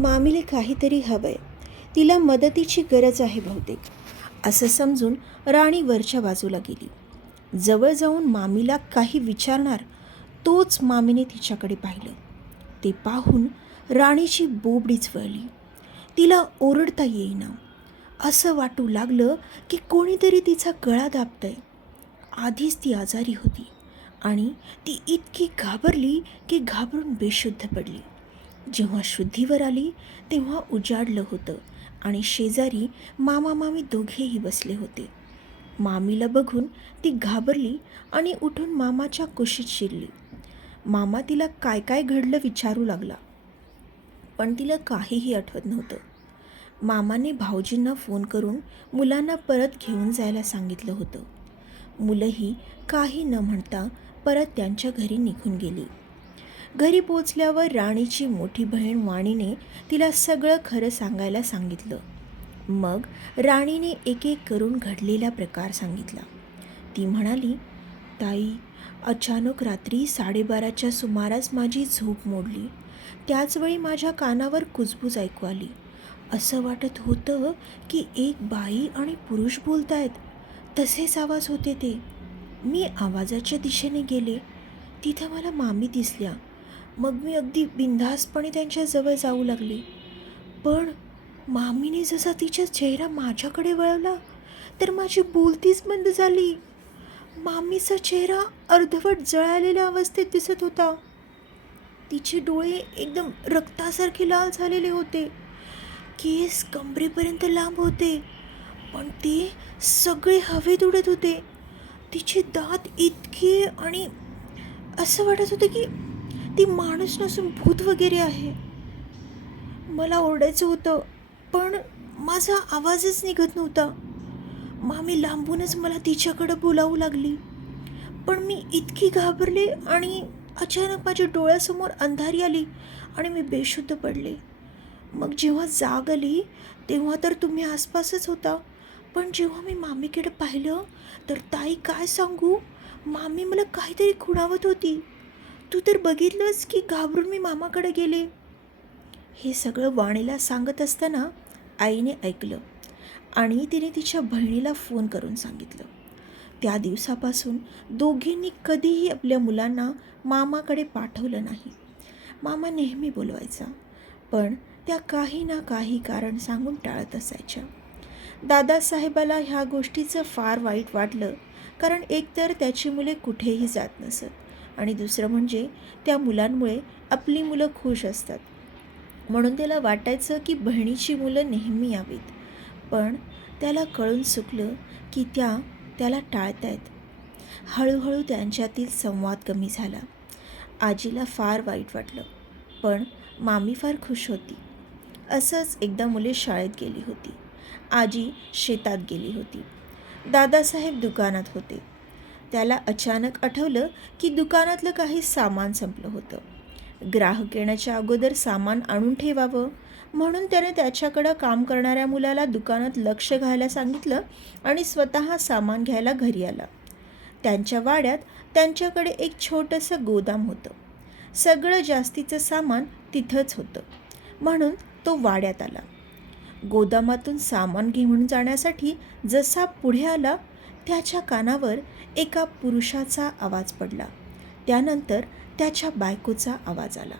मामीला काहीतरी हवंय, तिला मदतीची गरज आहे बहुतेक, असं समजून राणी वरच्या बाजूला गेली. जवळ जाऊन मामीला काही विचारणार तोच मामीने तिच्याकडे पाहिलं. ते पाहून राणीची बोबडीच वळली. तिला ओरडता येईना. असं वाटू लागलं की कोणीतरी तिचा गळा दाबतंय. आधीच ती आजारी होती आणि ती इतकी घाबरली की घाबरून बेशुद्ध पडली. जेव्हा शुद्धीवर आली तेव्हा उजाडलं होतं आणि शेजारी मामा मामी दोघेही बसले होते. मामीला बघून ती घाबरली आणि उठून मामाच्या कुशीत शिरली. मामा तिला काय काय घडलं विचारू लागला, पण तिला काहीही आठवत नव्हतं. मामाने भाऊजींना फोन करून मुलांना परत घेऊन जायला सांगितलं होतं. मुलंही काही न म्हणता परत त्यांच्या घरी निघून गेली. घरी पोचल्यावर राणीची मोठी बहीण वाणीने तिला सगळं खरं सांगायला सांगितलं. मग राणीने एक एक करून घडलेला प्रकार सांगितला. ती म्हणाली, ताई, अचानक रात्री 12:30च्या सुमारास माझी झोप मोडली. त्याचवेळी माझ्या कानावर कुजबूज ऐकू आली. असं वाटत होतं की एक बाई आणि पुरुष बोलतायत. तसेच आवाज होते ते. मी आवाजाच्या दिशेने गेले. तिथं मला मामी दिसल्या. मग मी अगदी बिनधास्तपणे त्यांच्याजवळ जाऊ लागले. पण मामीने जसा तिचा चेहरा माझ्याकडे वळवला तर माझी बोलतीच बंद झाली. मामीचा चेहरा अर्धवट जळालेल्या अवस्थेत दिसत होता. तिचे डोळे एकदम रक्तासारखे लाल झालेले होते. केस कमरेपर्यंत लांब होते, पण ते सगळे हवेत उडत होते. तिचे दात इतके आणि असं वाटत होतं की ती माणूस नसून भूत वगैरे आहे. मला ओरडायचं होतं, पण माझा आवाजच निघत नव्हता. मामी लांबूनच मला तिच्याकडं बोलावू लागली, पण मी इतकी घाबरले आणि अचानक माझ्या डोळ्यासमोर अंधारी आली आणि मी बेशुद्ध पडले. मग जेव्हा जाग आली तेव्हा तर तुम्ही आसपासच होता, पण जेव्हा मी मामीकडे पाहिलं तर ताई काय सांगू, मामी मला काहीतरी खुणावत होती. तू तर बघितलंस की घाबरून मी मामाकडे गेले. हे सगळं वाणीला सांगत असताना आईने ऐकलं आणि तिने तिच्या बहिणीला फोन करून सांगितलं. त्या दिवसापासून दोघींनी कधीही आपल्या मुलांना मामाकडे पाठवलं नाही. मामा नेहमी बोलवायचा, पण त्या काही ना काही कारण सांगून टाळत असायच्या. दादासाहेबाला ह्या गोष्टीचं फार वाईट वाटलं, कारण एकतर त्याची मुले कुठेही जात नसत आणि दुसरं म्हणजे त्या मुलांमुळे आपली मुलं खुश असतात. म्हणून त्याला वाटायचं की बहिणीची मुलं नेहमी यावीत, पण त्याला कळून चुकलं की त्याला टाळतायत. हळूहळू त्यांच्यातील संवाद कमी झाला. आजीला फार वाईट वाटलं, पण मामी फार खुश होती. असंच एकदा मुले शाळेत गेली होती. आजी शेतात गेली होती. दादासाहेब दुकानात होते. त्याला अचानक आठवलं की दुकानातलं काही सामान संपलं होतं. ग्राहक येण्याच्या अगोदर सामान आणून ठेवावं, म्हणून त्याने त्याच्याकडं काम करणाऱ्या मुलाला दुकानात लक्ष घालायला सांगितलं आणि स्वतः सामान घ्यायला घरी आला. त्यांच्या वाड्यात त्यांच्याकडे एक छोटंसं गोदाम होतं. सगळं जास्तीचं सामान तिथंच होतं, म्हणून तो वाड्यात आला. गोदामातून सामान घेऊन जाण्यासाठी जसा पुढे आला त्याच्या कानावर एका पुरुषाचा आवाज पडला. त्यानंतर त्याच्या बायकोचा आवाज आला.